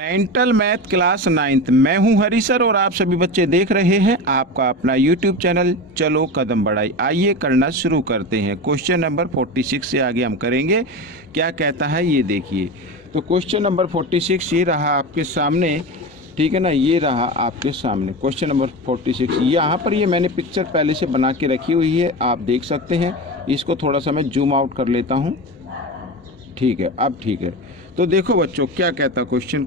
Mental math class 9th। मैं हूं हरी sir और आप सभी बच्चे देख रहे हैं आपका अपना यूट्यूब चैनल चलो कदम बढ़ाई। आइए करना शुरू करते हैं। क्वेश्चन नंबर 46 से आगे हम करेंगे। क्या कहता है ये देखिए। तो क्वेश्चन नंबर 46 ये रहा आपके सामने, ठीक है ना। ये रहा आपके सामने क्वेश्चन नंबर 46। यहाँ पर ये मैंने पिक्चर पहले से बना के रखी हुई है, आप देख सकते हैं। इसको थोड़ा सा मैं जूम आउट कर लेता हूँ। ठीक है, अब ठीक है। तो देखो बच्चों क्या कहता क्वेश्चन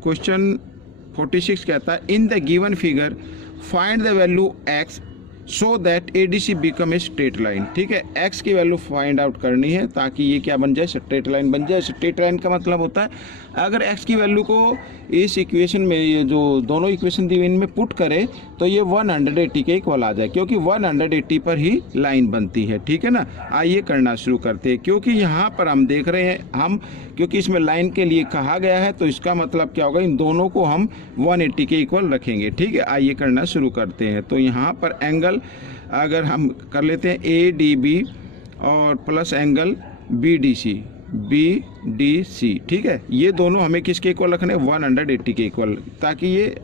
46 कहता है इन the given figure find the value x so that ADC become a straight line. ठीक है, एक्स की वैल्यू फाइंड आउट करनी है ताकि ये क्या बन जाए, स्ट्रेट लाइन बन जाए। स्ट्रेट लाइन का मतलब होता है अगर एक्स की वैल्यू को इस इक्वेशन में, ये जो दोनों इक्वेशन दी इनमें पुट करे तो ये 180 के इक्वल आ जाए, क्योंकि 180 पर ही लाइन बनती है। ठीक है ना। आइए करना शुरू करते हैं। क्योंकि यहाँ पर हम देख रहे हैं क्योंकि इसमें लाइन के लिए कहा गया है तो इसका मतलब क्या होगा, इन दोनों को हम 180 के इक्वल रखेंगे। ठीक है, आइए करना शुरू करते हैं। तो यहाँ पर एंगल अगर हम कर लेते हैं ADB और प्लस एंगल BDC, ठीक है। ये दोनों हमें किसके इक्वल रखने, 180 के इक्वल, ताकि ये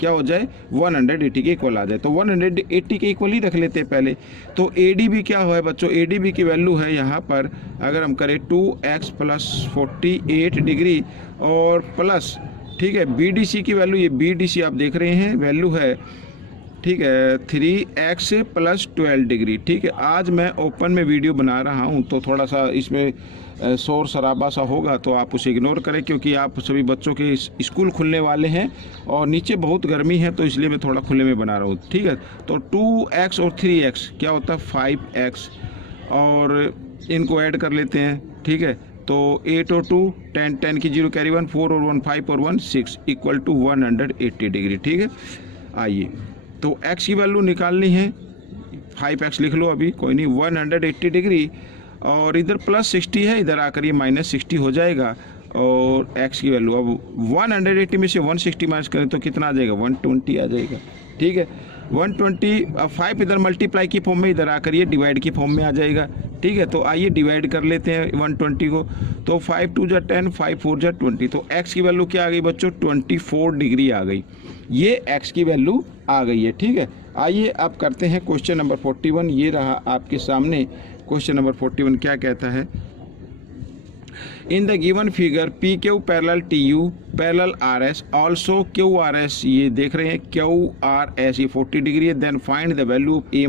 क्या हो जाए 180 के इक्वल आ जाए। तो 180 के इक्वल ही रख लेते हैं पहले। तो ADB क्या है बच्चों, ADB की वैल्यू है यहाँ पर अगर हम करें 2x प्लस 48 डिग्री और प्लस, ठीक है, BDC की वैल्यू, ये BDC आप देख रहे हैं वैल्यू है, ठीक है, 3x प्लस 12 डिग्री। ठीक है, आज मैं ओपन में वीडियो बना रहा हूँ तो थोड़ा सा इसमें शोर शराबा सा होगा तो आप उसे इग्नोर करें, क्योंकि आप सभी बच्चों के स्कूल खुलने वाले हैं और नीचे बहुत गर्मी है तो इसलिए मैं थोड़ा खुले में बना रहा हूँ। ठीक है, तो 2x और 3x क्या होता है 5x, और इनको ऐड कर लेते हैं। ठीक है, तो 8 और 2 10, 10 की 0 कैरी 1, 4 और 1 5 और 1 6 इक्वल टू 180 डिग्री। ठीक है, आइए तो x की वैल्यू निकालनी है, 5x लिख लो अभी, कोई नहीं, 180 डिग्री और इधर प्लस 60 है, इधर आकर ये माइनस 60 हो जाएगा। और x की वैल्यू अब 180 में से 160 माइनस करें तो कितना आ जाएगा, 120 आ जाएगा। ठीक है, 120, 5 इधर मल्टीप्लाई की फॉर्म में, इधर आकर ये डिवाइड की फॉर्म में आ जाएगा। ठीक है, तो आइए डिवाइड कर लेते हैं 120 को। तो 5 2 10, 5 4 20। तो x की वैल्यू क्या आ गई बच्चों, 24 डिग्री आ गई। ये x की वैल्यू आ गई है। ठीक है, आइए अब करते हैं क्वेश्चन नंबर 41। ये रहा आपके सामने क्वेश्चन नंबर 41। क्या कहता है इन the given figure PQ parallel TU parallel RS also QRS, ये देख रहे हैं QRS ये 40 डिग्री है। Then find the value of A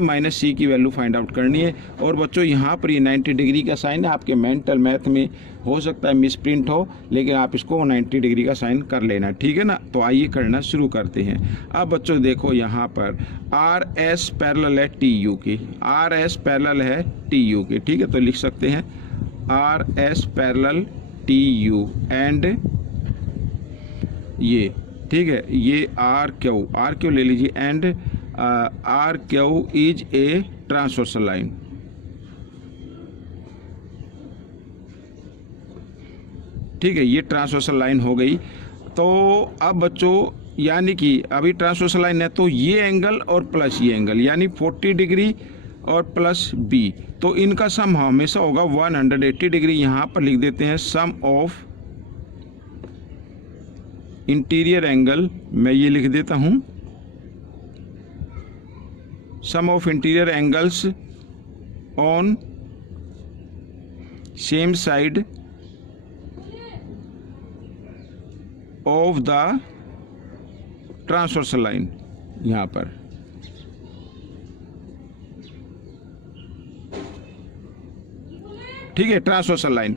minus C की वैल्यू फाइंड आउट करनी है। और बच्चों यहाँ पर ये 90 डिग्री का साइन है, आपके मेंटल मैथ में हो सकता है मिसप्रिंट हो, लेकिन आप इसको 90 डिग्री का साइन कर लेना। ठीक है ना। तो आइए करना शुरू करते हैं। अब बच्चों देखो यहाँ पर RS पैरेलल है TU के, RS पैरेलल है TU के। ठीक है, तो लिख सकते हैं RS पैरेलल TU एंड ये, ठीक है, ये RQ ले लीजिए and RQ is a transversal line. ठीक है, ये ट्रांसवर्सल लाइन हो गई। तो अब बच्चों यानी कि अभी ट्रांसवर्सल लाइन है तो ये एंगल और प्लस ये एंगल यानी 40 डिग्री और प्लस B, तो इनका सम हमेशा होगा 180 डिग्री। यहाँ पर लिख देते हैं सम ऑफ इंटीरियर एंगल, मैं ये लिख देता हूँ sum of interior angles on same side of the transversal line. यहाँ पर ठीक है, ट्रांसवर्सल लाइन।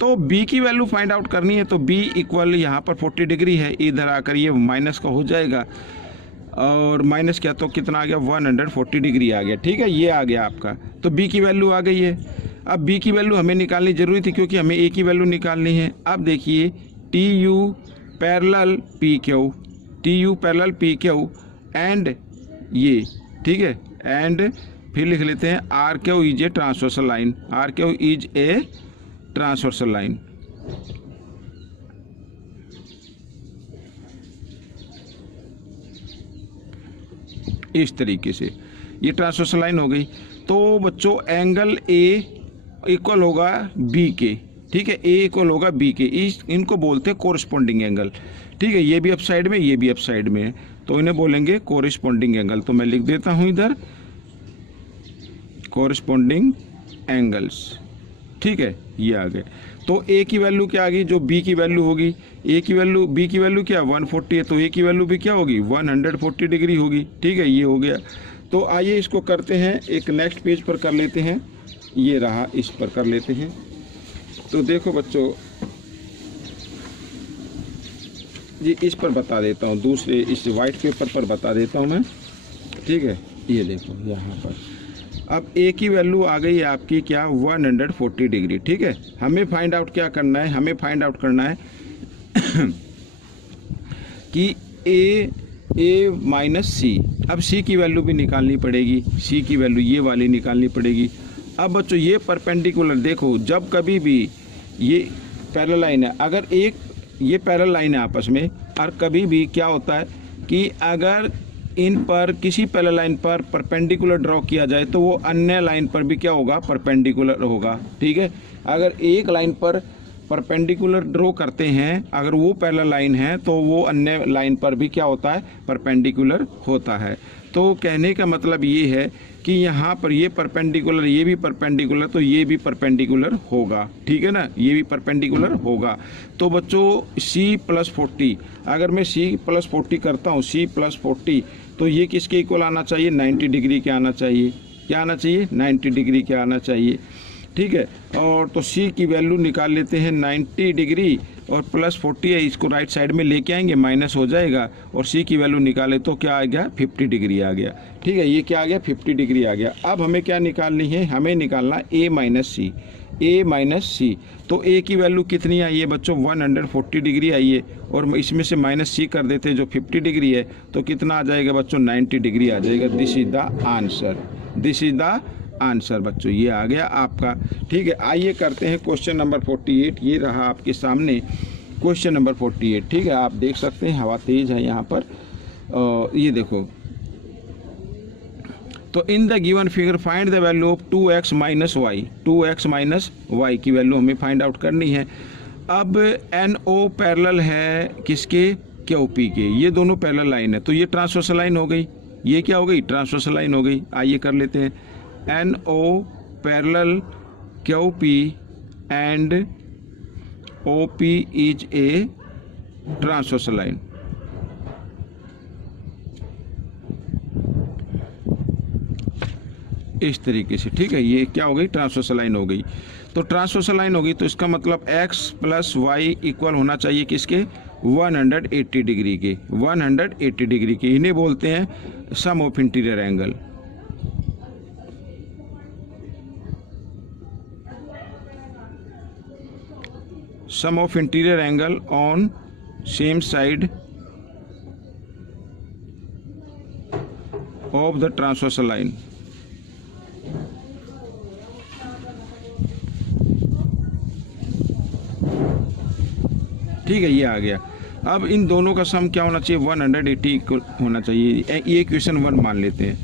तो B की वैल्यू फाइंड आउट करनी है तो B इक्वल यहाँ पर 40 डिग्री है, इधर आकर ये माइनस का हो जाएगा और माइनस क्या, तो कितना आ गया 140 डिग्री आ गया। ठीक है, ये आ गया आपका। तो B की वैल्यू आ गई है। अब B की वैल्यू हमें निकालनी जरूरी थी क्योंकि हमें A की वैल्यू निकालनी है। अब देखिए TU पैरेलल PQ एंड ये, ठीक है, एंड फिर लिख लेते हैं RQ is a transversal line, RQ is a transversal line. इस तरीके से ये ट्रांसवर्सल लाइन हो गई। तो बच्चों एंगल A इक्वल होगा B के, ठीक है, ए इक्वल होगा बी के, इनको बोलते हैं कोरिस्पोंडिंग एंगल। ठीक है, ये भी अप साइड में, ये भी अप साइड में है, तो इन्हें बोलेंगे कोरिस्पोंडिंग एंगल। तो मैं लिख देता हूं इधर कोरिस्पोंडिंग एंगल्स। ठीक है, ये आ गए। तो ए की वैल्यू क्या आ गई, जो बी की वैल्यू होगी, ए की वैल्यू, बी की वैल्यू क्या 140 है, तो ए की वैल्यू भी क्या होगी 140 डिग्री होगी। ठीक है, ये हो गया। तो आइए इसको करते हैं, एक नेक्स्ट पेज पर कर लेते हैं, ये रहा, इस पर कर लेते हैं। तो देखो बच्चों जी, इस पर बता देता हूँ, दूसरे इस वाइट पेपर पर बता देता हूँ मैं। ठीक है, ये देखो यहाँ पर अब ए की वैल्यू आ गई है आपकी क्या 140 डिग्री। ठीक है, हमें फाइंड आउट क्या करना है, हमें फाइंड आउट करना है कि ए माइनस सी। अब सी की वैल्यू भी निकालनी पड़ेगी, सी की वैल्यू ये वाली निकालनी पड़ेगी। अब बच्चों ये परपेंडिकुलर, देखो जब कभी भी ये पैरेलल लाइन है, अगर एक ये पैरेलल लाइन है आपस में, और कभी भी क्या होता है कि अगर इन पर किसी पैरेलल लाइन पर परपेंडिकुलर ड्रॉ किया जाए तो वो अन्य लाइन पर भी क्या होगा, परपेंडिकुलर होगा। ठीक है, अगर एक लाइन पर परपेंडिकुलर ड्रॉ करते हैं, अगर वो पैरेलल लाइन है तो वो अन्य लाइन पर भी क्या होता है, परपेंडिकुलर होता है। तो कहने का मतलब ये है कि यहाँ पर ये परपेंडिकुलर, ये भी परपेंडिकुलर, तो ये भी परपेंडिकुलर होगा। ठीक है ना, ये भी परपेंडिकुलर होगा। तो बच्चों C+40, अगर मैं C+40 करता हूँ, C+40, तो ये किसके इक्वल आना चाहिए, 90 डिग्री के आना चाहिए। क्या आना चाहिए, 90 डिग्री के आना चाहिए। ठीक है, और तो C की वैल्यू निकाल लेते हैं 90 डिग्री, और +40 है, इसको राइट साइड में लेके आएंगे, माइनस हो जाएगा, और C की वैल्यू निकाले तो क्या आ गया, 50 डिग्री आ गया। ठीक है, ये क्या आ गया, 50 डिग्री आ गया। अब हमें क्या निकालनी है, हमें निकालना A minus C, A minus C. तो A की वैल्यू कितनी आई है बच्चों, 140 डिग्री आई है, और इसमें से -C कर देते जो 50 डिग्री है, तो कितना आ जाएगा बच्चों, 90 डिग्री आ जाएगा। This is the answer, this is the answer बच्चों, ये आ गया आपका। ठीक है, आइए करते हैं क्वेश्चन नंबर 48। ये रहा आपके सामने क्वेश्चन नंबर 48। ठीक है, आप देख सकते हैं हवा तेज है यहाँ पर। ये देखो, तो in the given figure find the value of 2x minus y, 2x minus y की वैल्यू हमें फाइंड आउट करनी है। अब NO पैरेलल है किसके, QP के, ये दोनों पैरेलल लाइन है, तो ये ट्रांसवर्सल लाइन हो गई, ये क्या हो गई, ट्रांसवर्सल लाइन हो गई। आइए कर लेते हैं, NO parallel QP and OP is a transversal line. इस तरीके से। ठीक है, ये क्या हो गई, ट्रांसवर्सल लाइन हो गई। तो ट्रांसवर्सल लाइन हो गई, तो इसका मतलब x + y इक्वल होना चाहिए किसके, 180 डिग्री के, 180 डिग्री के। इन्हें बोलते हैं sum of interior angle. Sum of interior angle on same side of the transversal line. ठीक है, ये आ गया। अब इन दोनों का सम क्या होना चाहिए, 180 होना चाहिए। ये इक्वेशन 1 मान लेते हैं।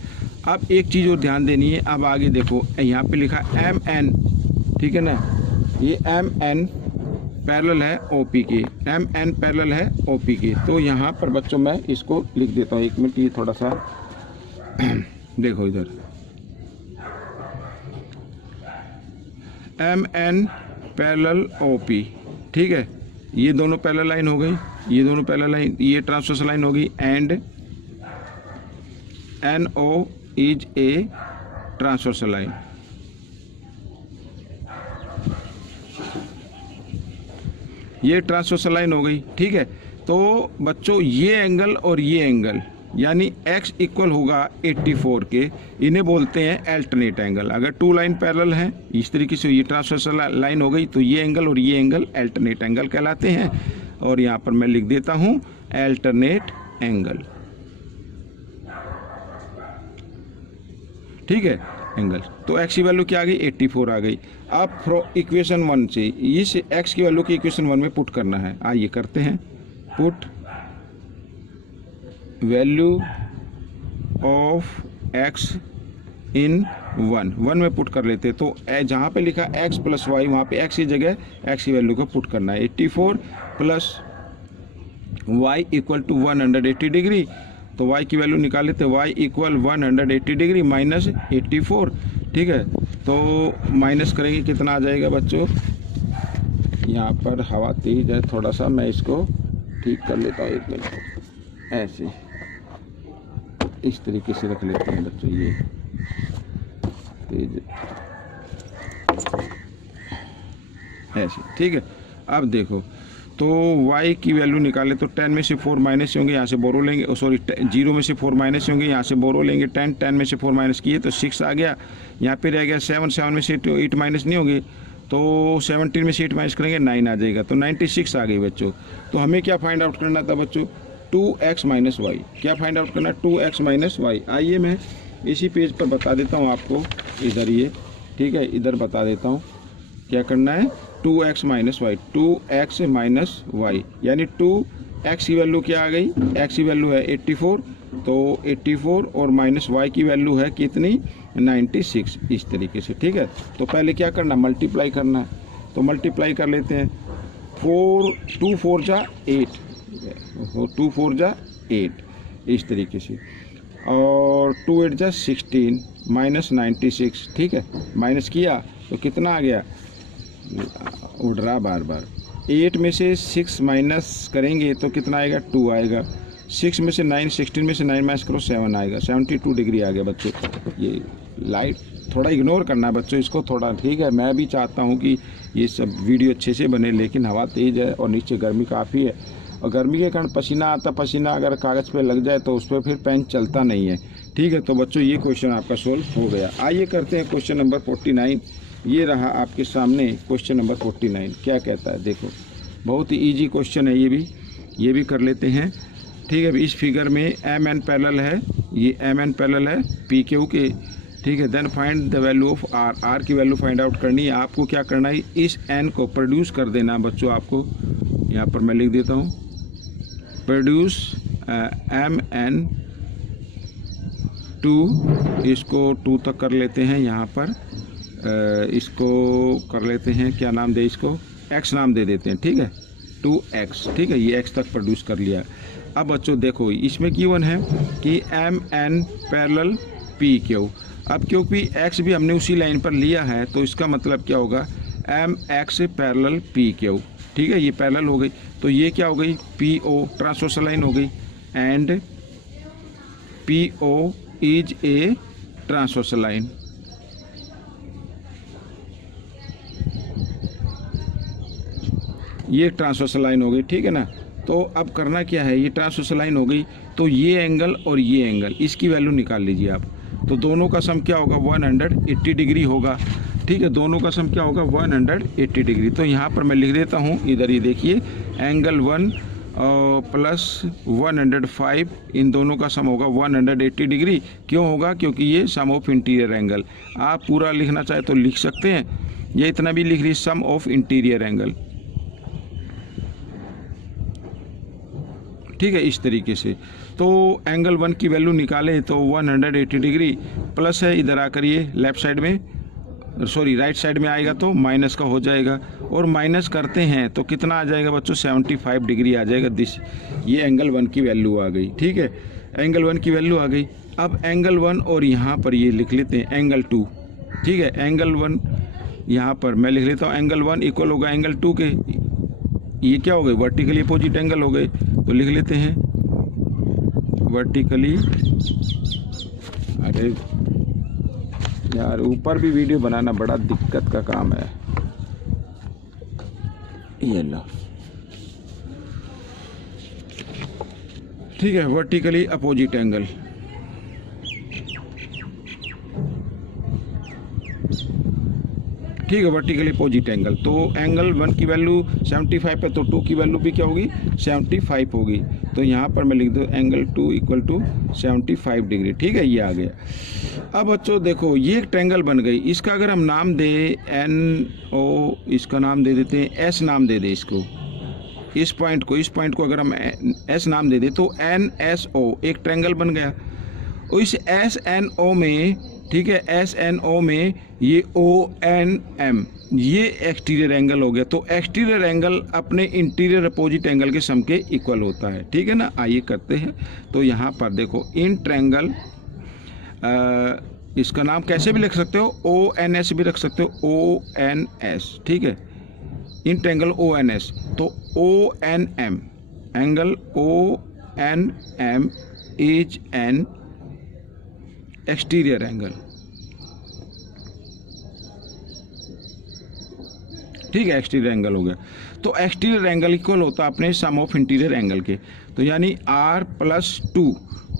अब एक चीज़ और ध्यान देनी है, अब आगे देखो यहाँ पे लिखा MN, ठीक है ना, ये MN पैरेलल है OP के, MN पैरेलल है OP के। तो यहाँ पर बच्चों मैं इसको लिख देता हूँ, 1 मिनट, ये थोड़ा सा देखो इधर, MN पैरेलल OP। ठीक है, ये दोनों पैरेलल लाइन हो गई, ये दोनों पैरेलल लाइन, ये ट्रांसवर्सल लाइन हो गई, and NO is a transversal line. ये ट्रांसवर्सल लाइन हो गई। ठीक है, तो बच्चों ये एंगल और ये एंगल, यानी x इक्वल होगा 84 के, इन्हें बोलते हैं अल्टरनेट एंगल। अगर 2 लाइन पैरेलल हैं इस तरीके से, ये ट्रांसवर्सल लाइन हो गई, तो ये एंगल और ये एंगल अल्टरनेट एंगल कहलाते हैं। और यहाँ पर मैं लिख देता हूँ अल्टरनेट एंगल। ठीक है, एंगल। तो x की वैल्यू क्या आ गई, 84 आ गई। अब इक्वेशन 1 से इस x की वैल्यू की इक्वेशन 1 में पुट करना है। आइए करते हैं, पुट वैल्यू ऑफ x इन 1 में पुट कर लेते हैं। तो जहाँ पे लिखा x प्लस वाई वहाँ पे x की जगह x की वैल्यू को पुट करना है। 84 plus y equal to 180 degree, तो y की वैल्यू निकाल लेते हैं। y इक्वल 180 डिग्री माइनस 84, ठीक है। तो माइनस करेंगे कितना आ जाएगा बच्चों, यहाँ पर हवा तेज है थोड़ा सा, मैं इसको ठीक कर लेता हूँ 1 मिनट। ऐसे इस तरीके से रख लेते हैं बच्चों, ये तेज ऐसे, ठीक है। अब देखो तो y की वैल्यू निकाले तो 10 में से 4 माइनस होंगे, यहाँ से बोरो लेंगे, सॉरी 0 में से 4 माइनस होंगे, यहाँ से बोरो लेंगे 10 में से 4 माइनस किए तो 6 आ गया। यहाँ पे रह गया 7 में से 8 माइनस नहीं होंगे, तो 17 में से 8 माइनस करेंगे 9 आ जाएगा, तो 96 आ गई बच्चों। तो हमें क्या फाइंड आउट करना था बच्चों, 2x माइनस वाई। क्या फाइंड आउट करना है, 2x माइनस वाई। आइए मैं इसी पेज पर बता देता हूँ आपको, इधर ये, ठीक है, इधर बता देता हूँ क्या करना है। 2x minus y, 2x minus Y यानी 2x की वैल्यू क्या आ गई, x की वैल्यू है 84, तो 84 और माइनस y की वैल्यू है कितनी, 96, इस तरीके से, ठीक है। तो पहले क्या करना, मल्टीप्लाई करना है, तो मल्टीप्लाई कर लेते हैं। 2 4 जा 8, 2 4 जा 8, इस तरीके से, और 2 8 जा 16 माइनस 96, ठीक है। माइनस किया तो कितना आ गया, उड़ रहा बार बार। 8 में से 6 माइनस करेंगे तो कितना आएगा, 2 आएगा। 6 में से 9, 16 में से 9 माइनस करो 7 आएगा, 72 डिग्री आ गया बच्चों। ये लाइट थोड़ा इग्नोर करना है बच्चों इसको थोड़ा, ठीक है। मैं भी चाहता हूँ कि ये सब वीडियो अच्छे से बने, लेकिन हवा तेज़ है और नीचे गर्मी काफ़ी है, और गर्मी के कारण पसीना आता, पसीना अगर कागज़ पे लग जाए तो उस पर फिर पेन चलता नहीं है, ठीक है। तो बच्चों ये क्वेश्चन आपका सोल्व हो गया। आइए करते हैं क्वेश्चन नंबर 49। ये रहा आपके सामने क्वेश्चन नंबर 49। क्या कहता है देखो, बहुत ही ईजी क्वेश्चन है, ये भी कर लेते हैं, ठीक है। इस फिगर में एम एन पैरेलल है, ये एम एन पैरेलल है पी क्यू के, ठीक है। Then find the value of R, R की वैल्यू फाइंड आउट करनी है। आपको क्या करना है, इस एन को प्रोड्यूस कर देना बच्चों। आपको यहाँ पर मैं लिख देता हूँ, प्रोड्यूस एम एन 2, इसको 2 तक कर लेते हैं। यहाँ पर इसको कर लेते हैं, क्या नाम दे इसको, x नाम दे देते हैं, ठीक है, 2x, ठीक है। ये x तक प्रोड्यूस कर लिया। अब बच्चों देखो इसमें गिवन है कि M N parallel P Q. अब क्योंकि x भी हमने उसी लाइन पर लिया है तो इसका मतलब क्या होगा, M X parallel P Q, ठीक है। ये पैरेलल हो गई, तो ये क्या हो गई, पी ओ ट्रांसवर्सल लाइन हो गई, and P O is a transversal line. ये ट्रांसवर्सल लाइन हो गई, ठीक है ना। तो अब करना क्या है, ये ट्रांसवर्सल लाइन हो गई, तो ये एंगल और ये एंगल, इसकी वैल्यू निकाल लीजिए आप। तो दोनों का सम क्या होगा, 180 डिग्री होगा, ठीक है। दोनों का सम क्या होगा, 180 डिग्री। तो यहाँ पर मैं लिख देता हूँ, इधर ये देखिए, एंगल 1 प्लस 105, इन दोनों का सम होगा 180 डिग्री। क्यों होगा, क्योंकि ये सम ऑफ इंटीरियर एंगल। आप पूरा लिखना चाहे तो लिख सकते हैं, ये इतना भी लिख लीजिए, सम ऑफ इंटीरियर एंगल, ठीक है, इस तरीके से। तो एंगल 1 की वैल्यू निकालें तो 180 डिग्री प्लस है, इधर आकर ये लेफ्ट साइड में, सॉरी राइट साइड में आएगा तो माइनस का हो जाएगा, और माइनस करते हैं तो कितना आ जाएगा बच्चों, 75 डिग्री आ जाएगा। दिस ये एंगल 1 की वैल्यू आ गई, ठीक है, एंगल 1 की वैल्यू आ गई। अब एंगल 1 और यहाँ पर ये लिख लेते हैं एंगल 2, ठीक है। एंगल 1 यहाँ पर मैं लिख लेता हूँ, एंगल 1 इक्वल होगा एंगल 2 के, ये क्या हो गए, वर्टिकली अपोजिट एंगल हो गए, तो लिख लेते हैं वर्टिकली, अरे यार ऊपर भी वीडियो बनाना बड़ा दिक्कत का काम है, ये लो, ठीक है, वर्टिकली अपोजिट एंगल, ठीक है, वर्टिकली अपोजिट एंगल। तो एंगल 1 की वैल्यू 75 है, तो 2 की वैल्यू भी क्या होगी, 75 होगी। तो यहाँ पर मैं लिख दूँ एंगल 2 इक्वल टू 75 डिग्री, ठीक है, ये आ गया। अब बच्चों देखो ये एक ट्रायंगल बन गई, इसका अगर हम नाम दे एन ओ, इसका नाम दे देते हैं एस, नाम दे दे इसको, इस पॉइंट को अगर हम एस नाम दे दे तो एन एस ओ एक ट्रायंगल बन गया। और इस एस एन ओ में ठीक है। SNO में ये ONM, ये एक्सटीरियर एंगल हो गया। तो एक्सटीरियर एंगल अपने इंटीरियर अपोजिट एंगल के सम के इक्वल होता है, ठीक है ना। आइए करते हैं। तो यहाँ पर देखो इन ट्रायंगल, इसका नाम कैसे भी लिख सकते हो, ONS भी रख सकते हो, ONS, ठीक है। इन ट्रायंगल ONS, तो ONM angle ONM is an exterior angle, ठीक है। एक्सटीरियर एंगल हो गया। तो एक्सटीरियर एंगल इक्वल होता है अपने सम ऑफ इंटीरियर एंगल के। तो यानी R +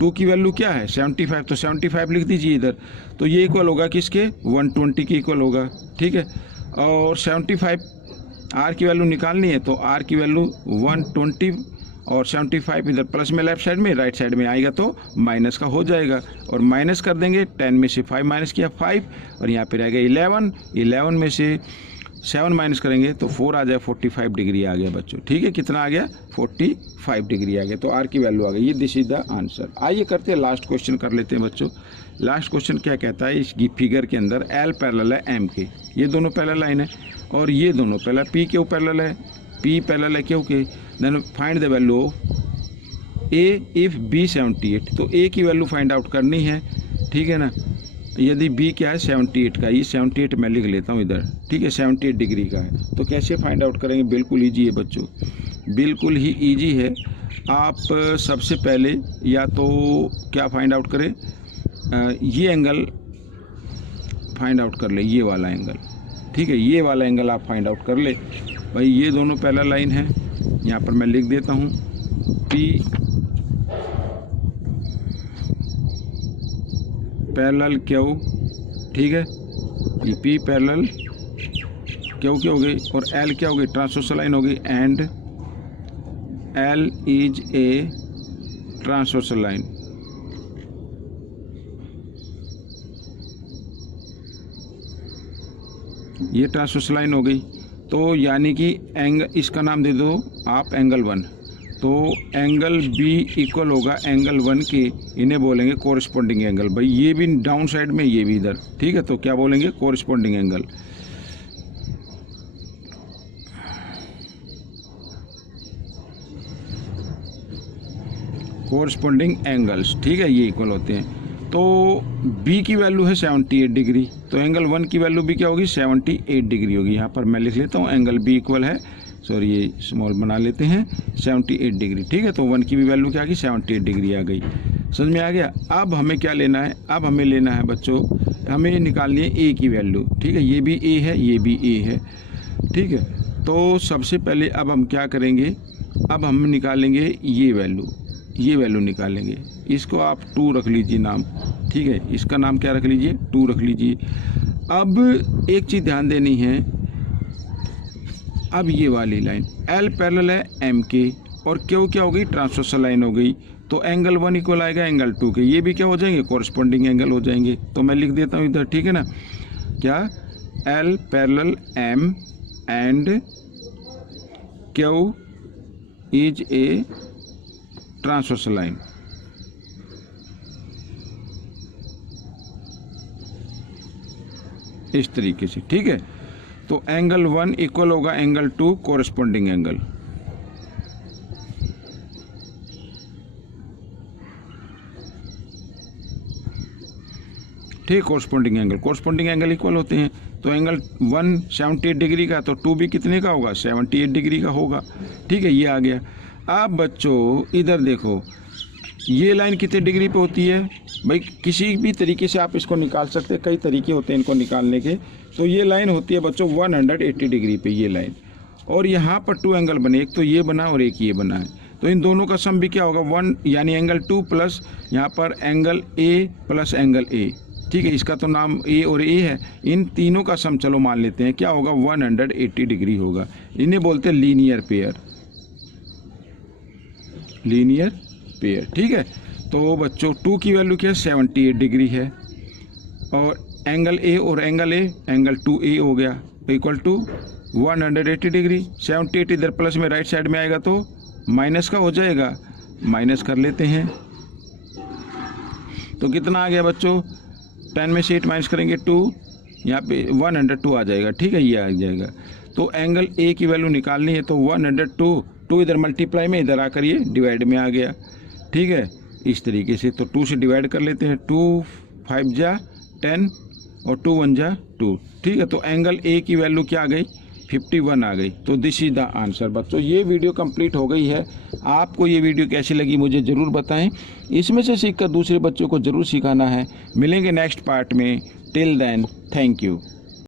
2 की वैल्यू क्या है 75, तो 75 लिख दीजिए इधर। तो ये इक्वल होगा किसके, 120 के इक्वल होगा, ठीक है। और 75 R की वैल्यू निकालनी है, तो R की वैल्यू 120 और 75 इधर प्लस में लेफ्ट साइड में, राइट साइड में आएगा तो माइनस का हो जाएगा। और माइनस कर देंगे, 10 में से 5 माइनस किया 5, और यहाँ पे रहेगा 11 में से 7 माइनस करेंगे तो 4 आ जाए, 45 डिग्री आ गया बच्चों, ठीक है। कितना आ गया, 45 डिग्री आ गया। तो R की वैल्यू आ गई। ये दिस इज द आंसर। आइए करते हैं लास्ट क्वेश्चन कर लेते हैं बच्चों। लास्ट क्वेश्चन क्या कहता है, इस फिगर के अंदर L पैरेलल है M के, ये दोनों पैरेलल लाइन है, और ये दोनों पैरेलल P क्यों पैरेलल है, P पैरेलल है क्यों के। Then find the value of A if B 78, तो A की वैल्यू फाइंड आउट करनी है, ठीक है ना। यदि B क्या है 78 का, ये 78 मैं लिख लेता हूँ इधर, ठीक है, 78 डिग्री का है। तो कैसे फाइंड आउट करेंगे, बिल्कुल ईजी है बच्चों, बिल्कुल ही ईजी है। आप सबसे पहले या तो क्या फाइंड आउट करें, ये एंगल फाइंड आउट कर ले, ये वाला एंगल, ठीक है, ये वाला एंगल आप फाइंड आउट कर ले। भाई ये दोनों पैरेलल लाइन है, यहाँ पर मैं लिख देता हूँ P पैरेलल Q, ठीक है, ये P पैरेलल Q क्या हो गई, और L क्या हो गई, ट्रांसवर्सल लाइन हो गई, and L is a transversal line. ये ट्रांसवर्सल लाइन हो गई। तो यानी कि इसका नाम दे दो आप एंगल 1। तो एंगल B इक्वल होगा एंगल 1 के, इन्हें बोलेंगे कोरिस्पोंडिंग एंगल। भाई ये भी डाउन साइड में, ये भी इधर, ठीक है। तो क्या बोलेंगे, कोरिस्पोंडिंग एंगल। कोरिस्पोंडिंग एंगल्स, ठीक है, ये इक्वल होते हैं। तो B की वैल्यू है 78 डिग्री, तो एंगल 1 की वैल्यू भी क्या होगी, 78 डिग्री होगी। यहाँ पर मैं लिख लेता हूँ एंगल B इक्वल है, सॉरी ये स्मॉल बना लेते हैं, 78 डिग्री, ठीक है। तो 1 की भी वैल्यू क्या आ गई, 78 डिग्री आ गई। समझ में आ गया। अब हमें क्या लेना है, अब हमें लेना है बच्चों, हमें निकालनी है A की वैल्यू, ठीक है। ये भी A है, ये भी A है, ठीक है। तो सबसे पहले अब हम क्या करेंगे, अब हम निकालेंगे ये वैल्यू निकालेंगे। इसको आप 2 रख लीजिए नाम, ठीक है, इसका नाम क्या रख लीजिए, 2 रख लीजिए। अब एक चीज़ ध्यान देनी है, अब ये वाली लाइन L पैरेलल है M के, और Q क्या हो गई, ट्रांसवर्सल लाइन हो गई। तो एंगल 1 इक्वल आएगा एंगल 2 के, ये भी क्या हो जाएंगे, कोरिस्पोंडिंग एंगल हो जाएंगे। तो मैं लिख देता हूँ इधर, ठीक है ना, क्या, L parallel M and Q is a transversal line. इस तरीके से, ठीक है। तो एंगल 1 इक्वल होगा एंगल 2 कोरिस्पोंडिंग एंगल। ठीक, कोरिस्पोंडिंग एंगल इक्वल होते हैं। तो एंगल 1 78 डिग्री का, तो 2 भी कितने का होगा, 78 डिग्री का होगा, ठीक है। ये आ गया। अब बच्चों इधर देखो, ये लाइन कितने डिग्री पे होती है, भाई किसी भी तरीके से आप इसको निकाल सकते हैं, कई तरीके होते हैं इनको निकालने के। तो ये लाइन होती है बच्चों 180 डिग्री पे, ये लाइन, और यहाँ पर 2 एंगल बने, एक तो ये बना और एक ये बना है। तो इन दोनों का सम भी क्या होगा, 1 यानी एंगल 2 प्लस यहाँ पर angle A plus angle A, ठीक है। इसका तो नाम A और A है, इन तीनों का सम चलो मान लेते हैं, क्या होगा, 180 डिग्री होगा। इन्हें बोलते हैं लीनियर पेयर, ठीक है। तो बच्चों 2 की वैल्यू क्या है, 78 डिग्री है, और एंगल A और एंगल A, एंगल 2A हो गया, इक्वल टू 180 डिग्री। 78 इधर प्लस में राइट साइड में आएगा तो माइनस का हो जाएगा, माइनस कर लेते हैं। तो कितना आ गया बच्चों, 10 में से 8 माइनस करेंगे 2, यहाँ पे 102 आ जाएगा, ठीक है, ये आ जाएगा। तो एंगल ए की वैल्यू निकालनी है तो 102, 2 इधर मल्टीप्लाई में, इधर आकर ये डिवाइड में आ गया, ठीक है, इस तरीके से। तो 2 से डिवाइड कर लेते हैं, 2 5 जा 10 और 2 1 जा 2, ठीक है। तो एंगल ए की वैल्यू क्या आ गई, 51 आ गई। तो दिस इज द आंसर। बच्चों ये वीडियो कंप्लीट हो गई है। आपको ये वीडियो कैसी लगी मुझे ज़रूर बताएं, इसमें से सीखकर दूसरे बच्चों को ज़रूर सिखाना है। मिलेंगे नेक्स्ट पार्ट में। Till then, thank you.